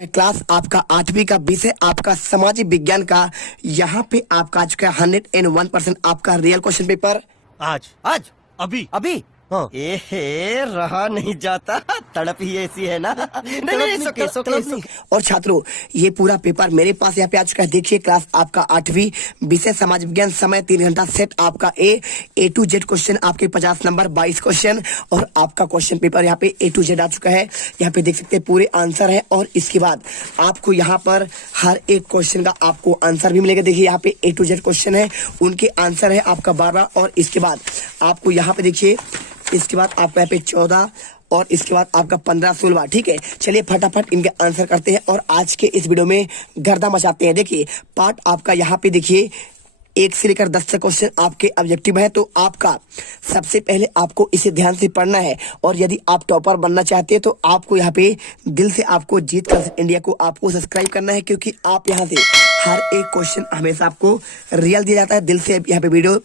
Class आपका 8वीं का विषय आपका सामाजिक विज्ञान का। यहाँ पे आपका आ चुका है 101% आपका रियल क्वेश्चन पेपर। आज आज अभी अभी हाँ। एहे रहा नहीं जाता, तड़प ही ऐसी है ना। नहीं नहीं सोके सोके सोके। और छात्रों ये पूरा पेपर मेरे पास यहाँ पे आ चुका है। देखिए क्लास आपका 8वीं विषय समाज विज्ञान, समय 3 घंटा, सेट आपका ए टू जेड क्वेश्चन आपके 50 नंबर 22 क्वेश्चन और आपका क्वेश्चन पेपर यहाँ पे ए टू जेड आ चुका है। यहाँ पे देख सकते हैं पूरे आंसर है और इसके बाद आपको यहाँ पर हर एक क्वेश्चन का आपको आंसर भी मिलेगा। देखिए यहाँ पे ए टू जेड क्वेश्चन है, उनके आंसर है आपका 12 और इसके बाद आपको यहाँ पे देखिए इसके बाद आपका यहाँ पे 14 और इसके बाद आपका 15-16। ठीक है, चलिए फटाफट इनके आंसर करते हैं और आज के इस वीडियो में गर्दा मचाते हैं। देखिए पार्ट आपका यहाँ पे देखिए 1 से लेकर 10 तक क्वेश्चन आपके ऑब्जेक्टिव है, तो आपका सबसे पहले आपको इसे ध्यान से पढ़ना है और यदि आप टॉपर बनना चाहते हैं तो आपको यहाँ पे दिल से आपको जीत कर इंडिया को आपको सब्सक्राइब करना है, क्योंकि आप यहाँ से हर एक क्वेश्चन हमेशा आपको रियल दिया जाता है। दिल से यहाँ पे वीडियो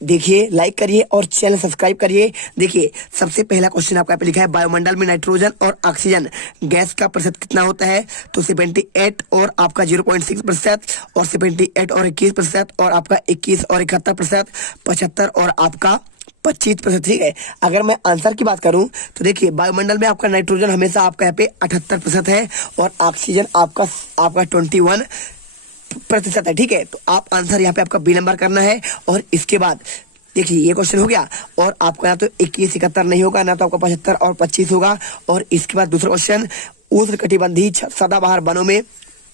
देखिए, लाइक करिए और चैनल सब्सक्राइब करिए। देखिए सबसे पहला क्वेश्चन आपका यहाँ पे लिखा है वायुमंडल में नाइट्रोजन और ऑक्सीजन गैस का प्रतिशत कितना होता है, तो 78 और आपका 0.6% और 78 और 21% और आपका 21 और 71%, 75 और आपका 25%। ठीक है, अगर मैं आंसर की बात करूं तो देखिए वायुमंडल में आपका नाइट्रोजन हमेशा आपका यहाँ पे 78% है और ऑक्सीजन आपका 21% है। ठीक है, तो आप आंसर यहाँ पे आपका बी नंबर करना है और इसके बाद देखिए ये क्वेश्चन हो गया और आपका ना तो 21 71 नहीं होगा, ना तो आपका 75 और 25 होगा। और इसके बाद दूसरा क्वेश्चन उष्णकटिबंधीय सदाबहार वनों में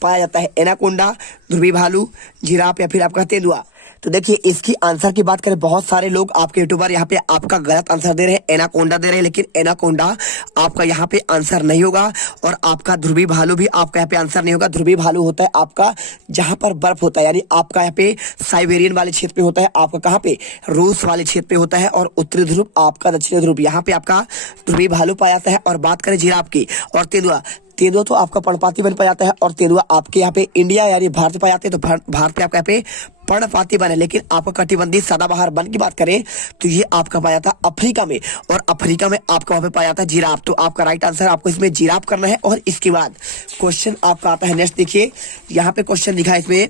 पाया जाता है एनाकोंडा, ध्रुवी भालू, जिराफ या फिर आपका तेंदुआ। तो देखिए इसकी आंसर की बात करें, बहुत सारे लोग आपके यूट्यूबर यहाँ पे आपका गलत आंसर दे रहे हैं, एनाकोंडा दे रहे हैं, लेकिन एनाकोंडा आपका यहाँ पे आंसर नहीं होगा और आपका ध्रुवी भालू भी आपका यहाँ पे आंसर नहीं होगा। ध्रुवी भालू होता है आपका जहां पर बर्फ होता है, यानी आपका यहाँ पे साइबेरियन वाले क्षेत्र पे होता है, आपका कहाँ पे रूस वाले क्षेत्र पे होता है और उत्तरी ध्रुव आपका दक्षिणी ध्रुव, यहाँ पे आपका ध्रुवी भालू पाया जाता है। और बात करें जिराफ की और तेंदुआ, तेंदुआ तो आपका पर्णपाती वन पाया जाता है और तेंदुआ आपके यहाँ पे इंडिया यानी भारत पाया जाते हैं, तो भारत पे आपका यहाँ पे पर्णपाती वन है। लेकिन आपका कटिबंधीय सदाबहार वन की बात करें तो ये आपका पाया जाता है अफ्रीका में और अफ्रीका में आपका वहां पे पाया जाता है जिराफ। तो आपका राइट आंसर आपको इसमें जिराफ करना है। और इसके बाद क्वेश्चन आपका आता है नेक्स्ट। देखिए यहाँ पे क्वेश्चन लिखा है, इसमें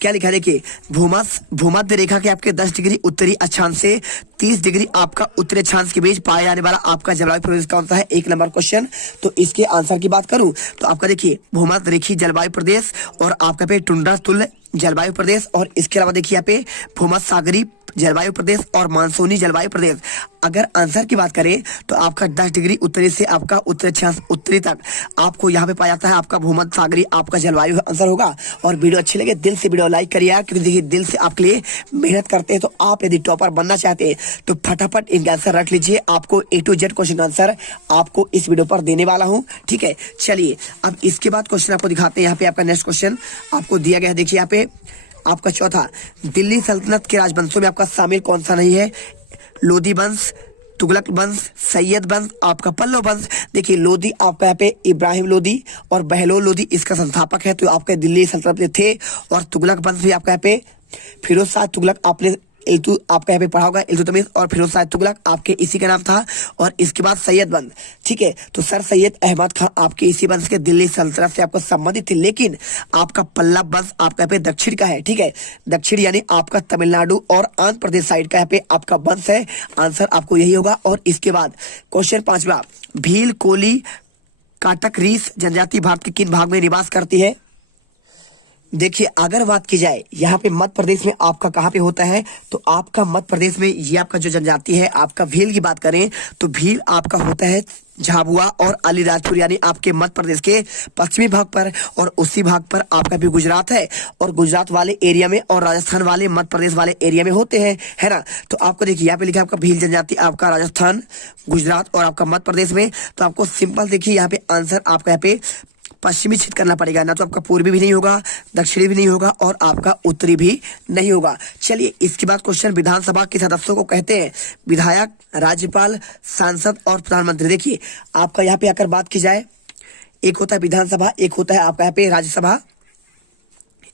क्या लिखा है देखिए, भूमध्य रेखा के आपके 10 डिग्री उत्तरी अक्षांश से 30 डिग्री आपका उत्तरी अक्षांश के बीच पाया जाने वाला आपका जलवायु प्रदेश कौन सा है, 1 नंबर क्वेश्चन। तो इसके आंसर की बात करूं तो आपका देखिए भूमध्य रेखीय जलवायु प्रदेश और आपका पे टुंड्रा तुल्य जलवायु प्रदेश और इसके अलावा देखिए यहाँ पे भूमध्य सागरीय जलवायु प्रदेश और मानसूनी जलवायु प्रदेश। अगर आंसर की बात करें तो आपका 10 डिग्री उत्तरी से आपका उत्तरी अक्षांश उत्तरी तक आपको यहाँ पे पाया जाता है आपका भूमध्य सागरीय आपका जलवायु आंसर होगा। और वीडियो अच्छी लगे दिल से वीडियो लाइक करिए, क्योंकि देखिए दिल से आपके लिए मेहनत करते हैं। तो आप यदि टॉपर बनना चाहते हैं तो फटाफट इनका आंसर रख लीजिए, आपको ए टू जेड क्वेश्चन आंसर आपको इस वीडियो पर देने वाला हूँ। ठीक है, चलिए अब इसके बाद क्वेश्चन आपको दिखाते हैं। यहाँ पे आपका नेक्स्ट क्वेश्चन आपको दिया गया है, देखिए यहाँ पे आपका चौथा, दिल्ली सल्तनत के राजवंशों में आपका शामिल कौन सा नहीं है, लोधी वंश, तुगलक वंश, सैयद वंश, आपका पल्लव वंश। देखिए लोधी आपका यहाँ पे इब्राहिम लोधी और बहलोल लोधी इसका संस्थापक है, तो आपके दिल्ली सल्तनत में थे। और तुगलक वंश भी आपका यहाँ पे फिरोज शाह तुगलक, आपने आपका यहाँ पे पढ़ा होगा, इल्तुतमिश और फिरोज शाह तुगलक आपके इसी का नाम था। और इसके बाद सैयद वंश, ठीक है, तो सर सैयद अहमद खान आपके इसी वंश के दिल्ली सल्तनत से आपको संबंधित थे। लेकिन आपका पल्लव वंश आपका यहाँ पे दक्षिण का है। ठीक है, दक्षिण यानी आपका तमिलनाडु और आंध्र प्रदेश साइड का यहाँ पे आपका वंश है, आंसर आपको यही होगा। और इसके बाद क्वेश्चन 5वां, भील, कोली, काटक, रीस जनजाति भारत के किन भाग में निवास करती है। देखिए अगर बात की जाए यहाँ पे मध्य प्रदेश में आपका कहाँ पे होता है, तो आपका मध्य प्रदेश में ये आपका जो जनजाति है आपका भील की बात करें तो भील आपका होता है झाबुआ और अलीराजपुर यानी आपके मध्य प्रदेश के पश्चिमी भाग पर, और उसी भाग पर आपका भी गुजरात है और गुजरात वाले एरिया में और राजस्थान वाले मध्य प्रदेश वाले एरिया में होते हैं, है ना। तो आपको देखिए यहाँ पे लिखा है आपका भील जनजाति आपका राजस्थान, गुजरात और आपका मध्य प्रदेश में। तो आपको सिंपल देखिए यहाँ पे आंसर आपका यहाँ पे पश्चिमी क्षेत्र करना पड़ेगा, ना तो आपका पूर्वी भी नहीं होगा, दक्षिणी भी नहीं होगा और आपका उत्तरी भी नहीं होगा। चलिए इसके बाद क्वेश्चन, विधानसभा के सदस्यों को कहते हैं विधायक, राज्यपाल, सांसद और प्रधानमंत्री। देखिए आपका यहाँ पे अगर बात की जाए, एक होता है विधानसभा, एक होता है आपका यहाँ पे राज्यसभा,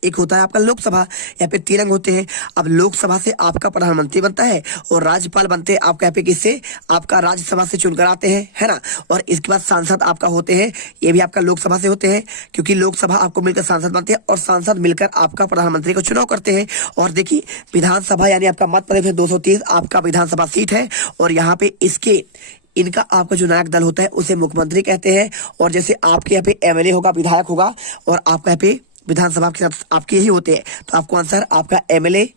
एक होता है आपका लोकसभा, यहाँ पे 3 अंग होते हैं। अब लोकसभा से आपका प्रधानमंत्री बनता है और राज्यपाल बनते हैं आपका यहाँ पे किससे, आपका राज्यसभा से चुनकर आते हैं, है ना। और इसके बाद सांसद आपका होते हैं, ये भी आपका लोकसभा से होते हैं, क्योंकि लोकसभा आपको मिलकर सांसद बनते हैं और सांसद मिलकर आपका प्रधानमंत्री को चुनाव करते हैं। और देखिए विधानसभा यानी आपका मध्य प्रदेश में 230 आपका विधानसभा सीट है और यहाँ पे इसके इनका आपका जो नायक दल होता है उसे मुख्यमंत्री कहते हैं। और जैसे आपके यहाँ पे एमएलए होगा, विधायक होगा, और आपका यहाँ पे विधानसभा के साथ आपके ही होते हैं, तो आपको आंसर आपका एमएलए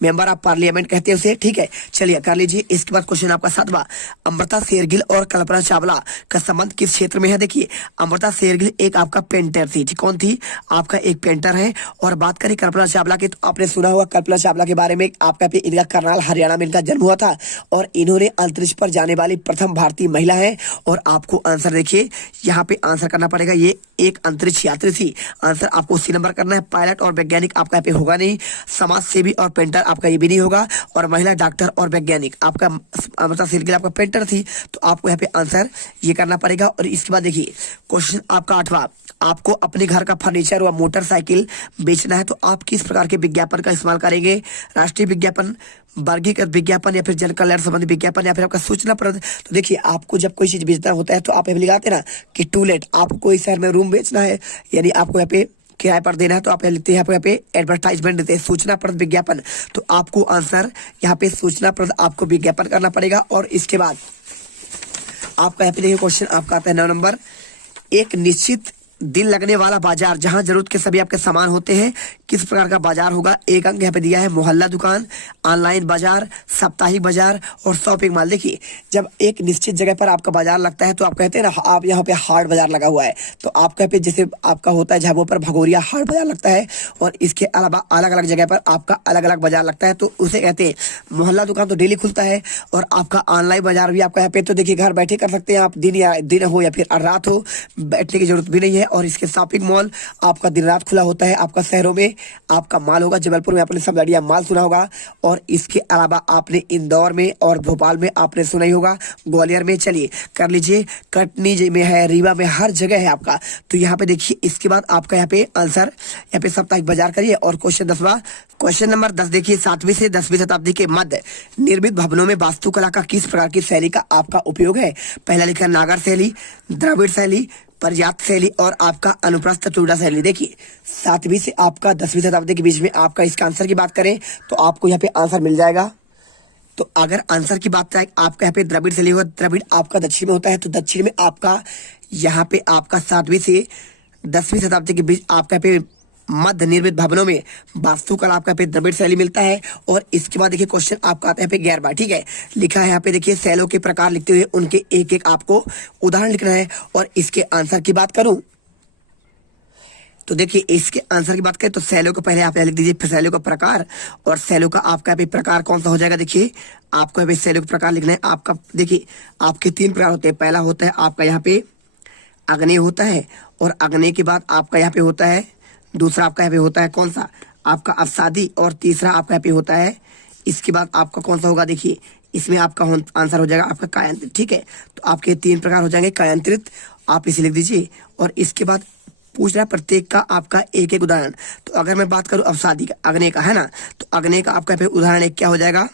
मेंबर ऑफ पार्लियामेंट कहते हैं उसे, ठीक है। चलिए कर लीजिए। इसके बाद क्वेश्चन आपका 7वां, अमृता शेरगिल और कल्पना चावला का संबंध किस क्षेत्र में है। देखिए अमृता शेरगिल एक आपका पेंटर थी, ठीक, कौन थी, आपका एक पेंटर है। और बात करें कल्पना चावला की, तो आपने सुना होगा कल्पना चावला के बारे में, आपका पे इनका करनाल हरियाणा में इनका जन्म हुआ था और इन्होंने अंतरिक्ष पर जाने वाली प्रथम भारतीय महिला है। और आपको आंसर देखिए यहाँ पे आंसर करना पड़ेगा, ये एक अंतरिक्ष यात्री थी। आंसर आपको उसी नंबर करना है। पायलट और वैज्ञानिक आपका यहाँ पे होगा नहीं, समाज सेवी और पेंटर आपका ये भी नहीं होगा, और महिला डॉक्टर और वैज्ञानिक आपका अमृता शेरगिल आपका पेंटर थी, तो आपको यहाँ पे आंसर ये करना पड़ेगा। और इसके बाद देखिए क्वेश्चन आपका 8वां, आपको अपने घर का फर्नीचर व मोटरसाइकिल बेचना है तो आप किस प्रकार के विज्ञापन का इस्तेमाल करेंगे। राष्ट्रीय विज्ञापन, वर्गीकृत विज्ञापन, या फिर जन कल्याण संबंधी विज्ञापन, या फिर आपका सूचना प्रद। तो देखिए आपको जब कोई चीज बेचना होता है तो आप लगाते हैं ना कि टू लेट, आपको कोई शहर में रूम बेचना है यानी आपको यहाँ पे किराए पर देना है, तो आप लिखते हैं यहाँ पे एडवर्टाइजमेंट देते हैं, सूचना प्रद विज्ञापन। तो आपको आंसर यहाँ पे सूचना प्रद आपको विज्ञापन करना पड़ेगा। और इसके बाद आपका यहाँ पे देखिए क्वेश्चन आपका आता है 9 नंबर, एक निश्चित दिन लगने वाला बाजार जहां जरूरत के सभी आपके सामान होते हैं, किस प्रकार का बाजार होगा। एक अंक यहाँ पे दिया है मोहल्ला दुकान, ऑनलाइन बाजार, साप्ताहिक बाजार और शॉपिंग मॉल। देखिए जब एक निश्चित जगह पर आपका बाजार लगता है तो आप कहते हैं ना, आप यहाँ पे हाट बाजार लगा हुआ है, तो आपका पे जैसे आपका होता है झाबुआ पर भगोरिया हाट बाजार लगता है, और इसके अलावा अलग अलग जगह पर आपका अलग अलग बाजार लगता है, तो उसे कहते हैं मोहल्ला दुकान। तो डेली खुलता है। और आपका ऑनलाइन बाजार भी आपका यहाँ पे, तो देखिए घर बैठे कर सकते हैं आप, दिन हो या फिर रात हो, बैठने की जरूरत भी नहीं है। और इसके शॉपिंग मॉल आपका दिन रात खुला होता है। आपका शहरों में आपका माल होगा, जबलपुर में आपने समझाड़िया माल सुना होगा, और इसके अलावा आपने इंदौर में और भोपाल में आपने सुना ही होगा, ग्वालियर में। चलिए कर लीजिए, कटनी में है, रीवा में, हर जगह है आपका। तो यहाँ पे देखिए इसके बाद आपका यहाँ पे आंसर यहाँ पे साप्ताहिक बाजार करिए। और क्वेश्चन 10वां, क्वेश्चन नंबर 10 देखिए, 7वीं से 10वीं शताब्दी के मध्य निर्मित भवनों में वास्तुकला का किस प्रकार की शैली का आपका उपयोग है। पहला लिखा नागर शैली, द्रविड़ शैली, पर्याप्त शैली और आपका अनुप्रस्थ टुडा शैली। देखिए 7वीं से आपका 10वीं शताब्दी के बीच में आपका इसका आंसर की बात करें तो आपको यहाँ पे आंसर मिल जाएगा। तो अगर आंसर की बात करें आपका यहाँ पे द्रविड़ शैली होगा, द्रविड़ आपका दक्षिण में होता है, तो दक्षिण में आपका यहाँ पे आपका 7वीं से 10वीं शताब्दी के बीच आपका यहाँ पे मध्य निर्मित भवनों में वास्तुकला आपका पे द्रविड़ शैली मिलता है। और इसके बाद देखिए क्वेश्चन आपका आता है पे 11वां, ठीक है, लिखा है यहाँ पे देखिए शैलों के प्रकार लिखते हुए उनके एक एक आपको उदाहरण लिखना है। और इसके आंसर की बात करूं तो देखिए इसके आंसर की बात करें तो शैलों को पहले आप लिख दीजिए शैलों का प्रकार, और शैलों का आपका भी प्रकार कौन सा हो जाएगा। देखिए आपको अभी शैलों का प्रकार लिखना है आपका। देखिए आपके 3 प्रकार होते हैं। पहला होता है आपका यहाँ पे अग्नेय होता है, और अग्नेय के बाद आपका यहाँ पे होता है, दूसरा आपका यहाँ पे होता है कौन सा, आपका अवसादी, और तीसरा आपका यहाँ पे होता है, इसके बाद आपका कौन सा होगा। देखिए इसमें आपका आंसर हो जाएगा आपका कायांतरित, ठीक है। तो आपके 3 प्रकार हो जाएंगे कायांतरित, आप इसे लिख दीजिए। और इसके बाद पूछ रहा है प्रत्येक का आपका एक एक उदाहरण। तो अगर मैं बात करूं अवसादी का, अग्नेय का, है ना, तो अग्नेय का आपका उदाहरण एक क्या हो जाएगा,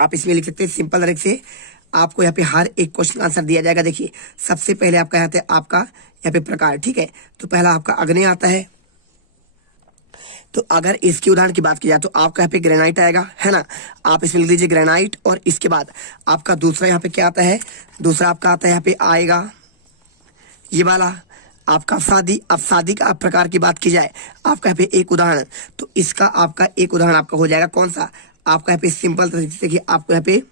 आप इसमें लिख सकते हैं सिंपल तरीके से। आपको यहाँ पे हर एक क्वेश्चन का आंसर दिया जाएगा। देखिए सबसे पहले आपका यहाँ पे यहाँ पे प्रकार, ठीक है। तो पहला आपका अग्नेय आता है, तो अगर इसके उदाहरण की बात की जाए तो आपका यहाँ पे ग्रेनाइट आएगा, है ना, आप इसमें लिख दीजिए ग्रेनाइट। और इसके बाद आपका दूसरा यहाँ पे क्या आता है, दूसरा आपका आता है यहाँ पे आएगा ये वाला आपका अवसादी। अवसादी का प्रकार की बात की जाए आपका यहाँ पे एक उदाहरण, तो इसका आपका एक उदाहरण आपका हो जाएगा कौन सा, आपका यहाँ पे सिंपल तरीके से देखिए आपको यहाँ पे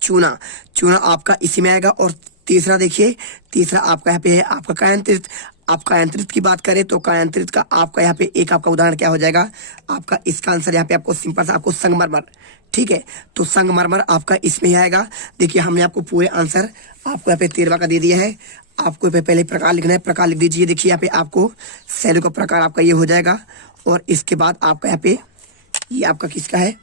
चूना, चूना आपका इसी में आएगा। और तीसरा देखिए, तीसरा आपका यहाँ पे है आपका कायांतरित। आप कायांतरित की बात करें तो कायांतरित का आपका यहाँ पे एक आपका उदाहरण क्या हो जाएगा, आपका इसका आंसर यहाँ पे आपको सिंपल सा आपको संगमरमर, ठीक है। तो संगमरमर आपका इसमें ही आएगा। देखिए हमने आपको पूरे आंसर आपको यहाँ पे 13वां का दे दिया है। आपको पहले प्रकार लिखना है, प्रकार लिख दीजिए। देखिए यहाँ पे आपको शैलों का प्रकार आपका ये हो जाएगा। और इसके बाद आपका यहाँ पे ये आपका किसका है,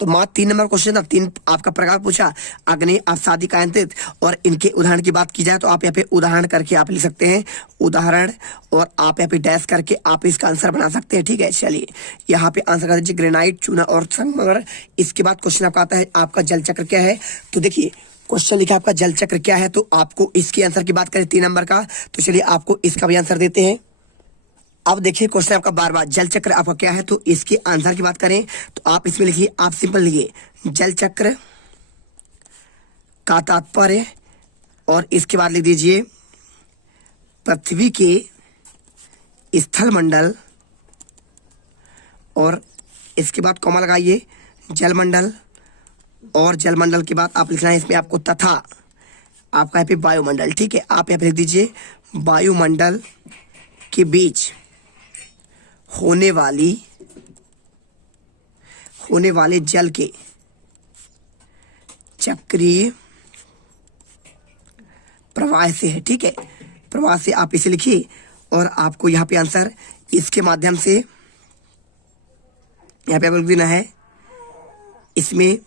तो मात्र 3 नंबर क्वेश्चन था, 3 आपका प्रकार पूछा, अग्नि, अवसादी, कायांतित, और इनके उदाहरण की बात की जाए तो आप यहाँ पे उदाहरण करके आप लिख सकते हैं, उदाहरण, और आप यहाँ पे डैश करके आप इसका आंसर बना सकते हैं। ठीक है, चलिए यहाँ पे आंसर कर दीजिए ग्रेनाइट, चूना और संगमरमर। इसके बाद क्वेश्चन आपका आता है आपका जल चक्र क्या है। तो देखिए क्वेश्चन लिखा है आपका जल चक्र क्या है, तो आपको इसके आंसर की बात करें 3 नंबर का, तो चलिए आपको इसका भी आंसर देते हैं। अब देखिए क्वेश्चन आपका बार बार जल चक्र आपका क्या है, तो इसके आंसर की बात करें तो आप इसमें लिखिए, आप सिंपल लिखिए जल चक्र का तात्पर्य, और इसके बाद लिख दीजिए पृथ्वी के स्थल मंडल, और इसके बाद कॉमा लगाइए जलमंडल, और जलमंडल के बाद आप लिखना है इसमें आपको तथा आपका यहाँ पे वायुमंडल। ठीक है, आप यहाँ पे लिख दीजिए वायुमंडल के बीच होने वाले जल के चक्रीय प्रवाह से है। ठीक है, प्रवाह से आप इसे लिखिए, और आपको यहाँ पे आंसर इसके माध्यम से यहाँ पे आपको लिख देना है इसमें।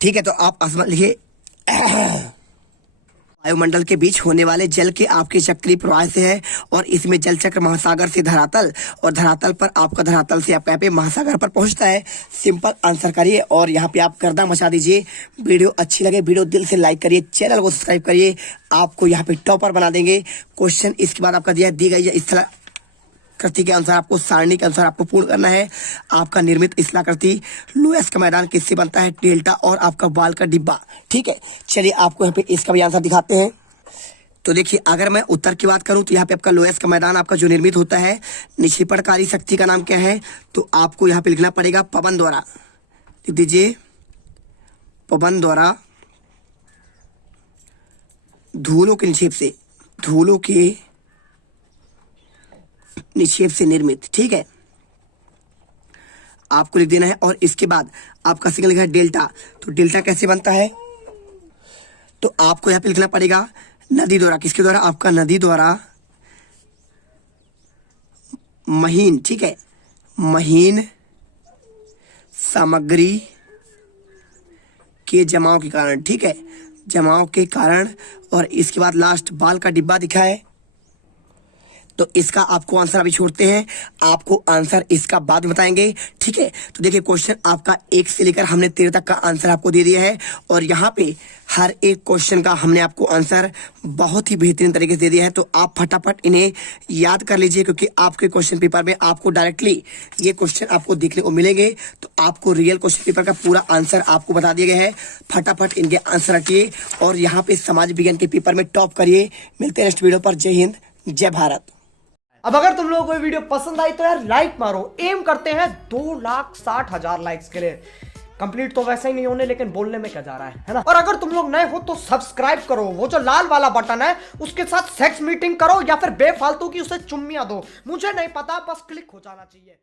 ठीक है, तो आप आसमान लिखिए वायुमंडल के बीच होने वाले जल के आपके चक्रीय प्रवाह से है, और इसमें जल चक्र महासागर से धरातल, और धरातल पर आपका धरातल से आपका यहाँ पे महासागर पर पहुंचता है। सिंपल आंसर करिए और यहाँ पे आप गर्दा मचा दीजिए। वीडियो अच्छी लगे वीडियो दिल से लाइक करिए, चैनल को सब्सक्राइब करिए, आपको यहाँ पे टॉपर बना देंगे। क्वेश्चन इसके बाद आपका दी गई है स्थलाकृति के अनुसार, आपको सारणी के अनुसार आपको पूर्ण करना है। आपका निर्मित स्थलाकृति लोयस का मैदान किससे बनता है, डेल्टा और आपका बाल का डिब्बा। ठीक है, चलिए आपको यहाँ पे इसका भी आंसर दिखाते हैं। तो देखिए अगर मैं उत्तर की बात करूं तो यहाँ पे आपका लोयस का मैदान आपका जो निर्मित होता है, निक्षेपणकारी शक्ति का नाम क्या है, तो आपको यहाँ पे लिखना पड़ेगा पवन द्वारा। लिख दीजिए पवन द्वारा धूलों के निक्षेप से निर्मित। ठीक है, आपको लिख देना है, और इसके बाद आपका सिग्नल लिखा है डेल्टा। तो डेल्टा कैसे बनता है, तो आपको यहाँ पे लिखना पड़ेगा नदी द्वारा। किसके द्वारा, आपका नदी द्वारा महीन, ठीक है, महीन सामग्री के जमाव के कारण। ठीक है, जमाव के कारण, और इसके बाद लास्ट बाल का डिब्बा दिखा है। तो इसका आपको आंसर अभी छोड़ते हैं, आपको आंसर इसका बाद बताएंगे। ठीक है, तो देखिए क्वेश्चन आपका 1 से लेकर हमने 13 तक का आंसर आपको दे दिया है, और यहाँ पे हर एक क्वेश्चन का हमने आपको आंसर बहुत ही बेहतरीन तरीके से दे दिया है। तो आप फटाफट इन्हें याद कर लीजिए, क्योंकि आपके क्वेश्चन पेपर में आपको डायरेक्टली ये क्वेश्चन आपको देखने को मिलेंगे। तो आपको रियल क्वेश्चन पेपर का पूरा आंसर आपको बता दिया गया है। फटाफट इनके आंसर रखिए, और यहाँ पे समाज विज्ञान के पेपर में टॉप करिए। मिलते हैं नेक्स्ट वीडियो पर। जय हिंद, जय भारत। अब अगर तुम लोगों को ये वीडियो पसंद आई तो यार लाइक मारो। एम करते हैं 2,60,000 लाइक्स के लिए। कंप्लीट तो वैसे ही नहीं होने, लेकिन बोलने में क्या जा रहा है ना। और अगर तुम लोग नए हो तो सब्सक्राइब करो, वो जो लाल वाला बटन है उसके साथ सेक्स मीटिंग करो, या फिर बेफालतू की उसे चुम्मियां दो, मुझे नहीं पता, बस क्लिक हो जाना चाहिए।